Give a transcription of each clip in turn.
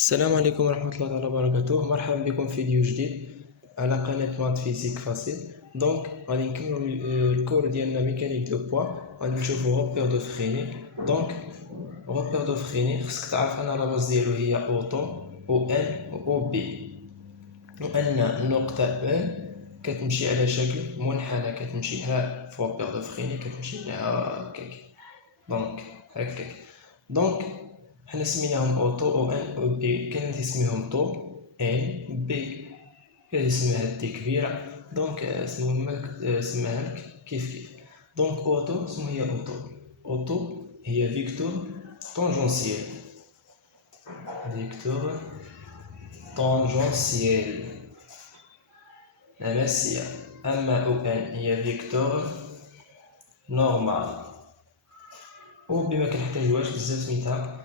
السلام عليكم ورحمة الله تعالى وبركاته. مرحبا بكم في فيديو جديد على قناة مات فيزيك فاسيل. غادي نكملو الكور ديالنا ميكانيك دو بوا. غادي نشوفو غوبير دو فريني. غوبير دو فريني خصك تعرف انا لا باز ديالو هي اوتو او ان او بي، وان النقطة ان كتمشي على شكل منحنى، كتمشي ها في غوبير دو فريني كتمشي هكاك هكاك. حنا سميناهم اوتو او ان او بي. كاين اللي تسميهم طو ان بي، كاين اللي سميها دي كبيره. سماها لك كيف. اوتو شنو هي اوتو؟ اوتو هي فيكتور طونجونسيال. نمسيه. اما او ان هي فيكتور نورمال. او بي ما كنحتاجوهاش بزاف، سميتها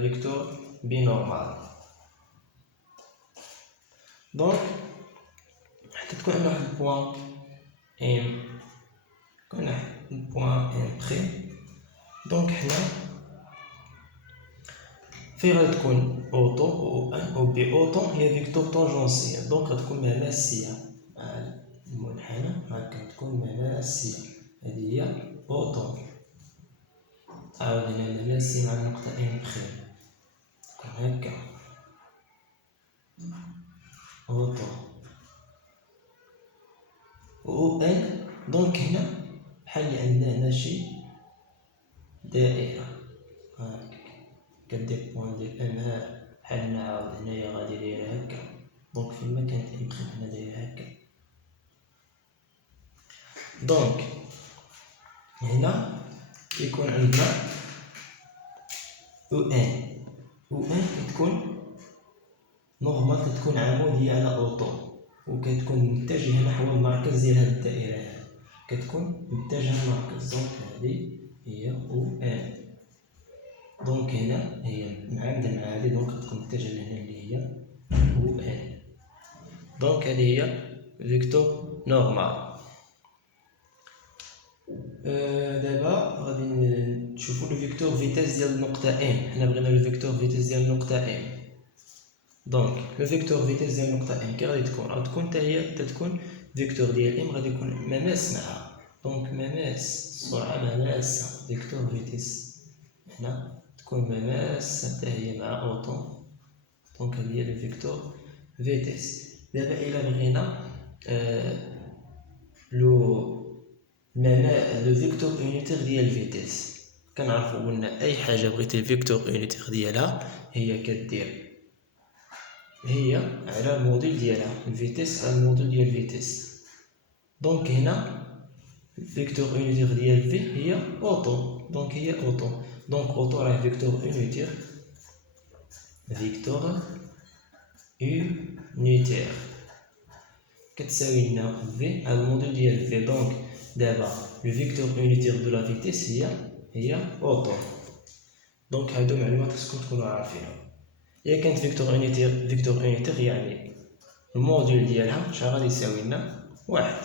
فيكتور بينورمال. حتى تكون عندنا واحد البوان ام، كون واحد البوان ام بخي. حنا فين غتكون اوتو او ان او بي؟ اوتو هي فيكتور طونجونسيال، غتكون مماسيه مع المنحنى، هكا تكون مماسيه. هذه هي اوتو. عاودنا مماسيه مع النقطه ام بخي، تكون هكا اوتو. و ان هنا بحال اللي عندنا هنا شي دائره هاك كدير بوان ديال ام بحال هنا، عاود هنايا غادي دايره هكا. فين ما كانت ام بخي هنا دايره هكا. هنا كيكون عندنا او ان كتكون نورمال، كتكون عموديه على اوتو، وكتكون متجهه نحو المركز ديال هاد الدائره هادي، كتكون متجهه للمركز. هذه هي او ان. هنا هي معامده مع هذه، كتكون متجهه لهنا اللي هي او ان. هذه هي فيكتور نورمال. دابا غادي نشوفو لو فيكتور فيتاس ديال النقطه ام. حنا بغينا لو فيكتور فيتاس ديال النقطه ام. لو فيكتور فيتاس ديال النقطه ام كي غادي تكون حتى هي تكون فيكتور ديال ام، غادي يكون مماس معها. مماس السرعه مماسه، فيكتور فيتاس هنا تكون مماسه حتى هي مع اوتو. هذه هي لو فيكتور فيتاس. دابا الا بغينا لو فيكتور اونيتير ديال الفيتاس، كنعرفو قلنا اي حاجه بغيتي الفيكتور اونيتير ديالها هي كدير هي على الموديل ديالها، الفيتاس على الموديل ديال الفيتاس. هنا فيكتور اونيتير ديال في هي اوتو. هي اوتو. اوتو راه فيكتور اونيتير. كتساوي لنا في على الموديل ديال في. دابا لو فيكتور اونيتير دو لا فيتاس هي اوتو. هادو معلومات خصكم تكونوا عارفينهم. الا كانت فيكتور اونيتير يعني الموديل ديالها شحال غادي يساوي لنا؟ واحد.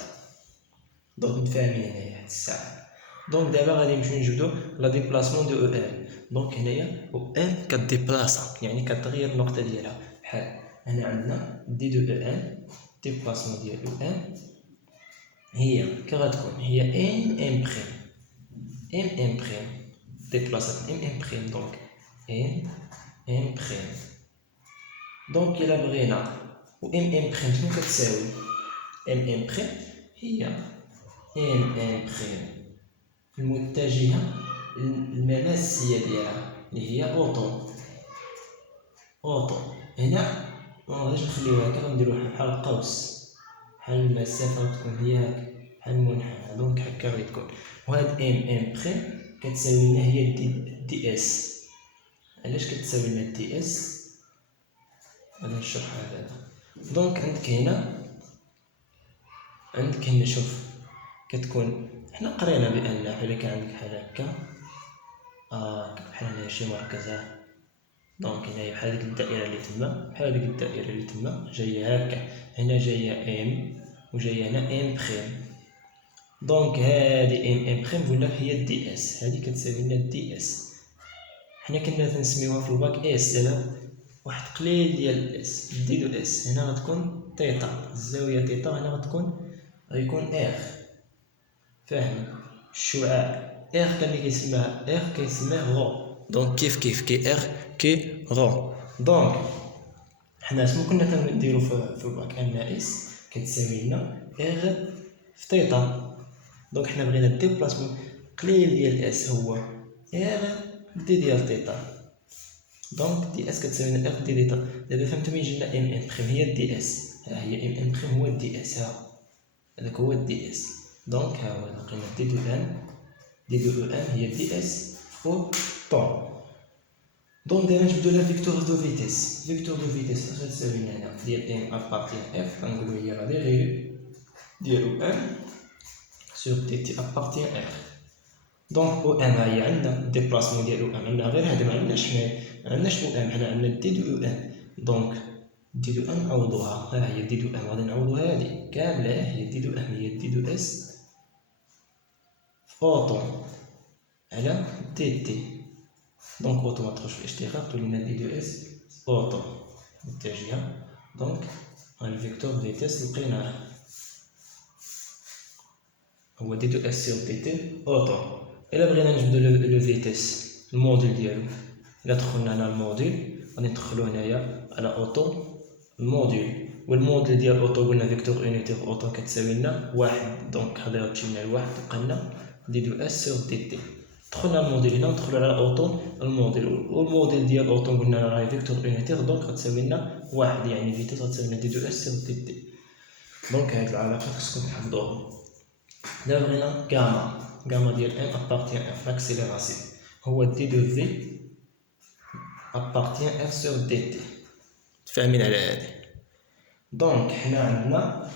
متفاهمين هنايا حتى الساعه. دابا غادي نمشيو نجبدو لا ديبلاسمون دو او ان. هنايا او ان كديبلاصا، يعني كتغير النقطه ديالها. بحال هنا عندنا دي دو او ان، ديبلاسمون ديال او ان هي كي غتكون هي ام بريم ديبلاسات ام بريم. ام بريم. الا بغينا و ام بريم شنو كتساوي؟ ام بريم هي ام بريم المتجهه المماسيه ديالها اللي هي اوتو. هنا مغاديش نخليوها هكا، غنديروها بحال القوس، بحال المسافه غتكون هي هكا بحال المنحنى. هكا غادي تكون. وهاد ام بريم كتساوي لنا هي دي اس. علاش كتساوي لنا دي اس؟ غادي نشرحها دابا. عندك هنا شوف كتكون، حنا قرينا بان الا كان عندك بحال هكا بحال هنا شي مركز هنايا بحال هاديك الدائره اللي تما، بحال هاديك الدائره اللي تما جايه هكا، هنا جايه ام وجايه هنا ام بريم. هادي ام بريم ولا هي دي اس، هادي كتساوي لنا دي اس. حنا كنا تنسميوها في الباك اس. دابا واحد قليل ديال الاس، دي دو اس هنا غتكون تيتا، الزاويه تيتا هنا غيكون اغ. فاهم؟ الشعاع اغ كان اللي كيسماه اغ كيسميه غو، دونك كيف كي اغ كي غو. دونك حنا شنو كنا كنديرو في الباك؟ ان اس كتساوي لنا اغ في تيتا. دونك حنا بغينا الديبلاسمون قليل ديال اس هو اغ دي ديال تيتا. دونك دي اس كتساوي لنا اغ دي تيتا. دابا فهمتوا مين جينا ام ام بريم هي دي اس، ها هي ام ام بريم هو دي اس، ها هذاك هو دي اس. دونك ها هو لقينا دي دو ان، دي دو ان هي دي اس فوق طون. دونك دابا نجبدو لها فيكتور دو فيتيس. فيكتور دو فيتيس اش غتساوي لنا هنا؟ ديال ام ابارتيان اف كنقولو هي لا ديريفي ديال او ام سور دي تي ابارتيان اف. دونك او ام هي عندنا ديبلاسمون ديال او ام، عندنا غير هذا، ما عندناش حنايا، ما عندناش او ام، حنا عندنا دي دو او ام. دونك دي دو ام نعوضوها، ها هي دي دو ام غادي نعوضوها هادي كامله، هي دي دو ام هي دي دو اس اوطون على دي تي. دونك اوطون ما تدخلش في الاشتقاق تولي لنا دي دو اس اوطون متجهه. دونك الفيكتور فيتيس لقيناه هو دي دو اس سور دي تي اوطون. الا بغينا نجبدو لو فيتيس الموديل ديالو، الا دخلنا هنا الموديل غادي ندخلو هنايا على اوطو الموديل، والموديل ديال اوطو قلنا فيكتور اونيتير اوطو كتساوي لنا واحد. دونك هذا غتمشي لنا لواحد، تبقى لنا دي دو اس سور دي تي. دخلنا الموديل هنا ندخلو على اوطو الموديل، والموديل ديال اوطو قلنا راهي فيكتور اونيتير، دونك غتساوي لنا واحد، يعني فيتيس غتساوي لنا دي دو اس سور دي تي. دونك هاد العلاقات خصكم تحفظوهم. دابا بغينا غاما ديال ام ابارتيان اف لاكسيليراسيون هو دي دو في appartient f sur dt. فاهمين على هذه؟ دونك حنا عندنا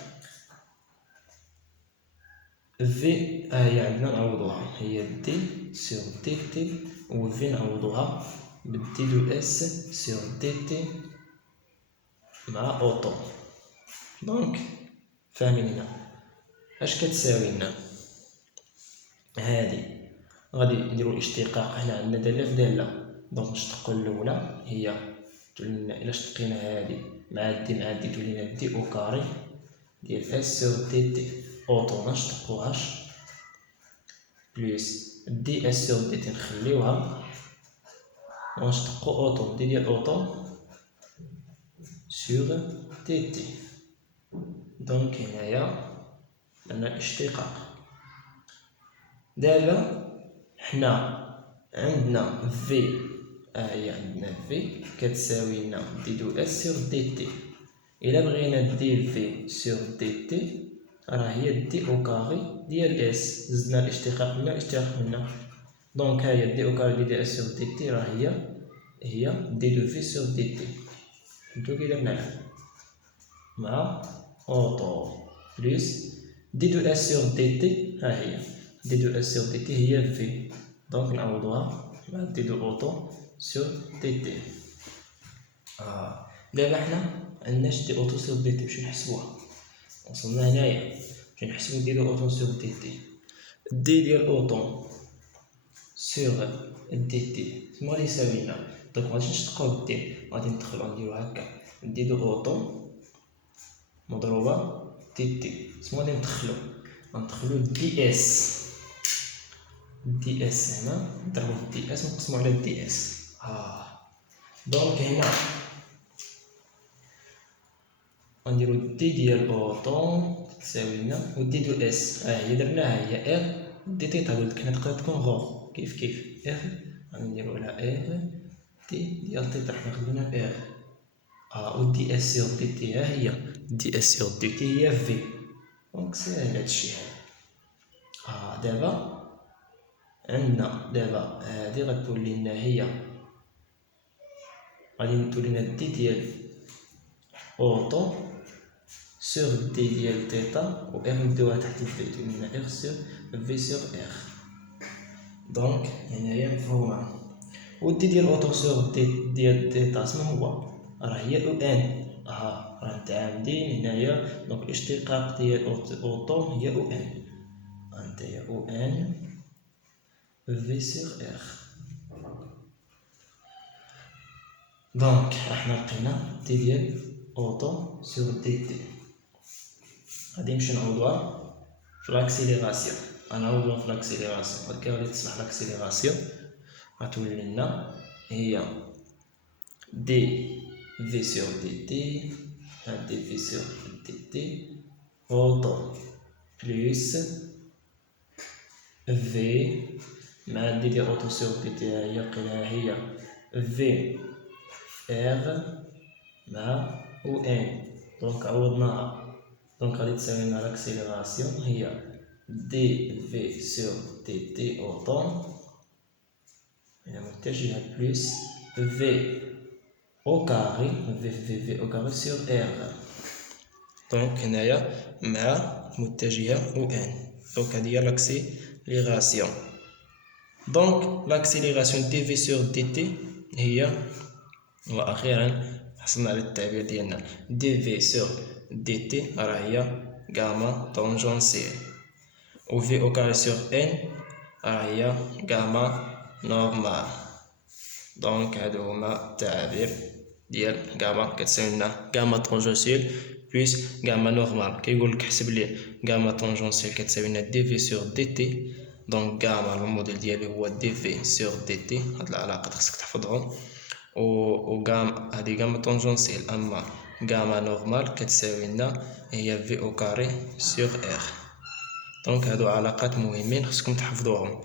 في هي عندنا نعوضوها هي دي سور دي تي، و في نعوضوها بالدي دو اس سور دي تي مع اوطو. دونك فاهمين هنا اش كتساوي لنا هادي؟ غادي نديرو الاشتقاق، حنا عندنا داله في داله، دونك نشتقو الاولى هي تولي لنا، الا شتقينا هادي مع دي تولي لنا دي او كاري ديال اس سور دي تي اوطو منشتقوهاش، بليس دي اس سور دي تي نخليوها ونشتقو اوطو دي ديال اوطو سور دي تي. دونك هنايا عندنا اشتقاق. دابا حنا عندنا في، هي عندنا في كتساوي لنا دي دو اس سور دي تي. الا بغينا دير في سور دي تي راه هي دي او كاري ديال اس، زدنا الاشتقاق منا الاشتقاق منا. دونك ها هي دي او كاري ديال اس سور دي تي راه هي دي دو في سور دي تي. فهمتو كي درناها مع اوطو بليس دي دو اس سور دي تي، ها هي دي دو اس سور دي تي هي في. دونك نعوضوها مع دي دو اوطو سور دي تي. دابا حنا عندناش دي اوطو سور دي تي، باش نحسبوها وصلنا هنايا باش نحسبو دي دو اوطو سور دي تي. دي ديال اوطو سور دي تي شنو غادي يساوي لنا؟ دونك مغاديش نشتقو دي، غادي ندخلو نديرو هكا دي دو اوطو مضروبة دي تي. شنو غادي ندخلو دي اس، دي اس هنا نضربو في دي اس ونقسمو على دي اس. دونك هنا غنديرو دي ديال اوطو تساوي لنا و دي دو اس، هي درناها هي ار دي تيتا، قلت لك هنا تقدر تكون غو كيف ار، غنديرو لها ار دي ديال تيتا، حنا خدينا ار و دي اس سور دي تي، ها هي دي اس سور دي تي هي في. دونك ساهل هادشي هذا. دابا عندنا هادي غتولي لنا هي غادي تولي لنا دي ديال اوطو سور دي ديال تيتا، و ار نديوها تحت الفي تولي لنا ار سور في سور ار. دونك هنايا مفهومه. و دي ديال اوطو سور دي ديال تيتا شنو هو؟ راه هي او ان، راه متعامدين هنايا. دونك الاشتقاق ديال اوطو هي او ان، هي او ان في سور ار. دونك احنا لقينا دي ديال اوتو سور دي تي. غادي نمشي نعوضوها في لاكسيليراسيون. غنعوضوها في لاكسيليراسيون. هاد غادي تصبح لاكسيليراسيون غتولي لنا هي دي في سور دي تي. هاد دي في سور دي تي اوتو بلس في مع دي ديال اوتو سور دي تي هي لقيناها هي في ار مع او ان. دونك عوضناها. دونك غادي تساوي لنا لاكسيليراسيون هي دي في سور دي تي اوتو هي متجهة بلس في او كاري في او كاري سور ار. دونك هنايا مع متجهة او ان. دونك هادي هي لاكسيليراسيون. دونك لاكسيليراسيون دي في سور دي تي هي، واخيرا حصلنا على التعبير ديالنا دي في سور دي تي راه هي غاما طونجونسيال، و في او كاري سور ان راه هي غاما نورمال. دونك هادو هما التعابير ديال غاما كتساوي لنا غاما طونجونسيال بلس غاما نورمال. كيقولك حسب لي غاما طونجونسيال كتساوي لنا دي في سور دي تي. دونك غاما الموديل ديالي هو دي في سور دي تي. هاد العلاقات خصك تحفظهم. و غاما هادي غاما طونجونسيال، اما غاما نورمال كتساوي لنا هي في او كاري سور ار. دونك هادو علاقات مهمين خصكم تحفظوهم.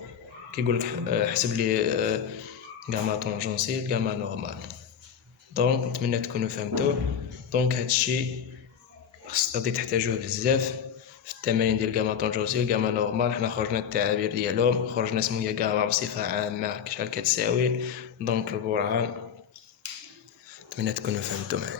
كيقولك حسب لي غاما طونجونسيال غاما نورمال. دونك نتمنى تكونوا فهمتوه. دونك هادشي غادي تحتاجوه بزاف في التمارين ديال غاما طونجونسيال غاما نورمال. حنا خرجنا التعابير ديالهم، خرجنا اسمو هي غاما بصفه عامه شحال كتساوي. دونك البرهان نتمنى تكونوا فهمتوا معايا.